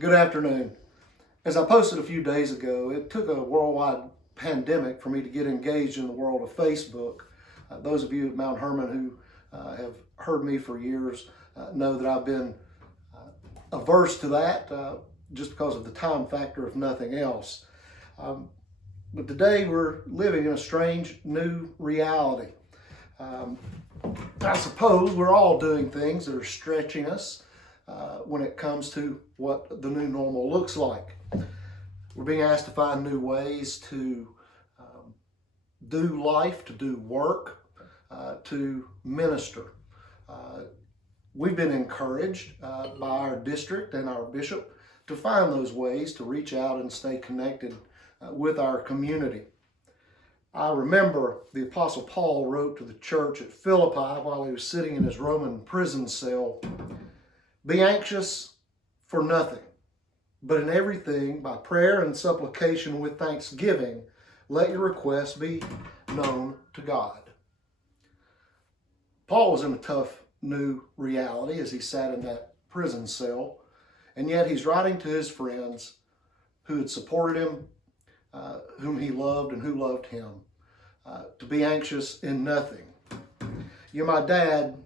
Good afternoon. As I posted a few days ago, it took a worldwide pandemic for me to get engaged in the world of Facebook. Those of you at Mount Hermon who have heard me for years know that I've been averse to that just because of the time factor, if nothing else. But today we're living in a strange new reality. I suppose we're all doing things that are stretching us when it comes to what the new normal looks like. We're being asked to find new ways to do life, to do work, to minister. We've been encouraged by our district and our bishop to find those ways to reach out and stay connected with our community. I remember the Apostle Paul wrote to the church at Philippi while he was sitting in his Roman prison cell, "Be anxious for nothing, but in everything, by prayer and supplication with thanksgiving, let your requests be known to God." Paul was in a tough new reality as he sat in that prison cell, and yet he's writing to his friends who had supported him, whom he loved and who loved him, to be anxious in nothing. My dad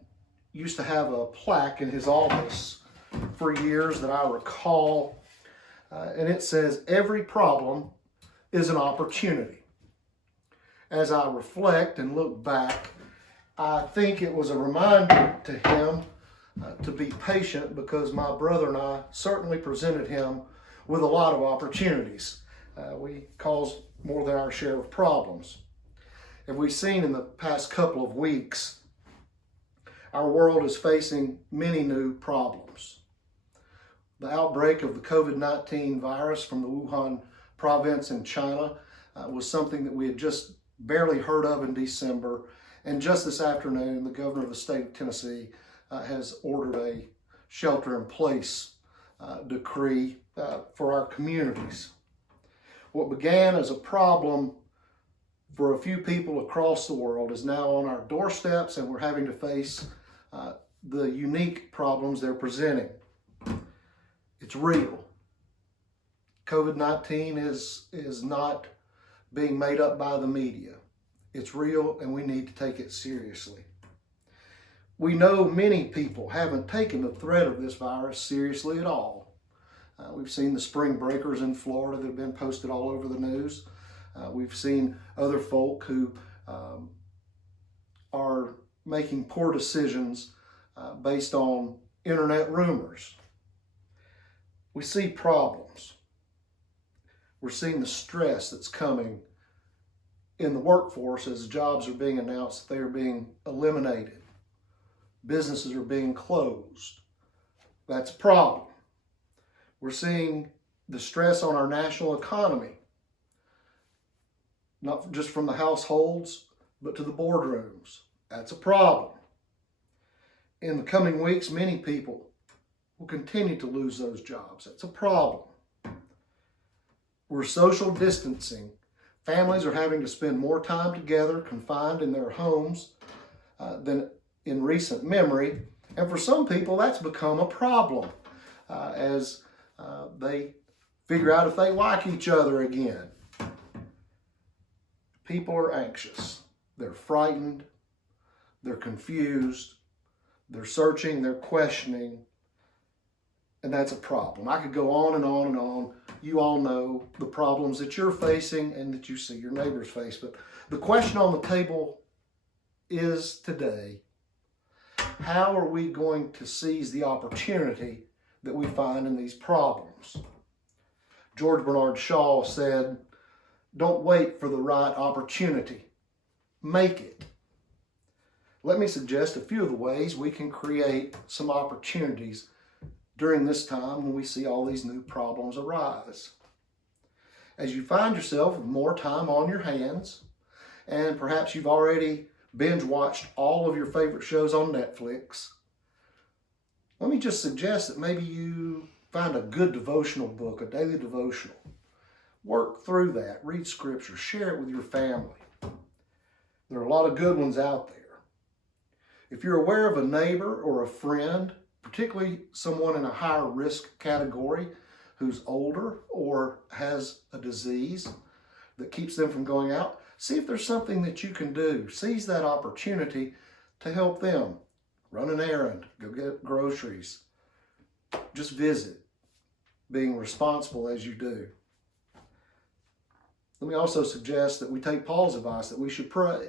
used to have a plaque in his office for years that I recall, and it says, "Every problem is an opportunity." As I reflect and look back, I think it was a reminder to him to be patient, because my brother and I certainly presented him with a lot of opportunities. We caused more than our share of problems. And we've seen in the past couple of weeks, our world is facing many new problems. The outbreak of the COVID-19 virus from the Wuhan province in China was something that we had just barely heard of in December. And just this afternoon, the governor of the state of Tennessee has ordered a shelter-in-place decree for our communities. What began as a problem for a few people across the world is now on our doorsteps, and we're having to face the unique problems they're presenting. It's real. COVID-19 is not being made up by the media. It's real, and we need to take it seriously. We know many people haven't taken the threat of this virus seriously at all. We've seen the spring breakers in Florida that have been posted all over the news. We've seen other folk who are making poor decisions based on internet rumors. We see problems. We're seeing the stress that's coming in the workforce as jobs are being announced that they are being eliminated. Businesses are being closed. That's a problem. We're seeing the stress on our national economy, not just from the households, but to the boardrooms. That's a problem. In the coming weeks, many people will continue to lose those jobs. That's a problem. We're social distancing. Families are having to spend more time together, confined in their homes, than in recent memory. And for some people, that's become a problem as they figure out if they like each other again. People are anxious. They're frightened. They're confused. They're searching. They're questioning. And that's a problem. I could go on and on and on. You all know the problems that you're facing and that you see your neighbors face. But the question on the table is today, how are we going to seize the opportunity that we find in these problems? George Bernard Shaw said, "Don't wait for the right opportunity. Make it." Let me suggest a few of the ways we can create some opportunities during this time when we see all these new problems arise. As you find yourself with more time on your hands, and perhaps you've already binge watched all of your favorite shows on Netflix, let me just suggest that maybe you find a good devotional book, a daily devotional. Work through that, read scripture, share it with your family. There are a lot of good ones out there. If you're aware of a neighbor or a friend, particularly someone in a higher risk category who's older or has a disease that keeps them from going out. See if there's something that you can do. Seize that opportunity to help them. Run an errand, go get groceries. Just visit, being responsible as you do. Let me also suggest that we take Paul's advice that we should pray.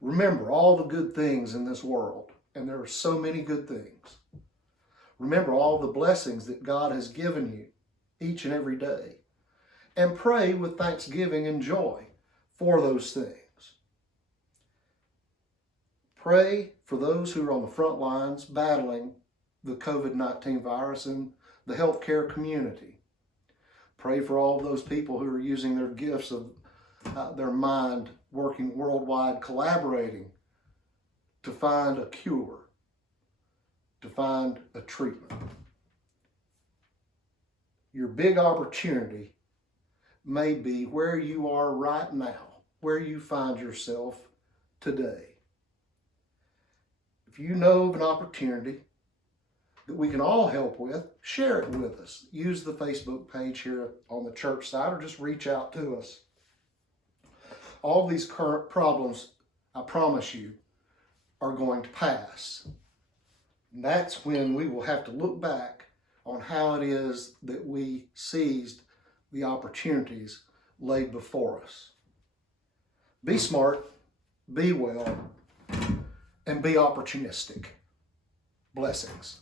Remember all the good things in this world, and there are so many good things. Remember all the blessings that God has given you each and every day, and pray with thanksgiving and joy for those things. Pray for those who are on the front lines battling the COVID-19 virus in the healthcare community. Pray for all of those people who are using their gifts of their mind, working worldwide, collaborating to find a cure, to find a treatment. Your big opportunity may be where you are right now, where you find yourself today. If you know of an opportunity that we can all help with, share it with us. Use the Facebook page here on the church side, or just reach out to us. All these current problems, I promise you, are going to pass. And that's when we will have to look back on how it is that we seized the opportunities laid before us. Be smart, be well, and be opportunistic. Blessings.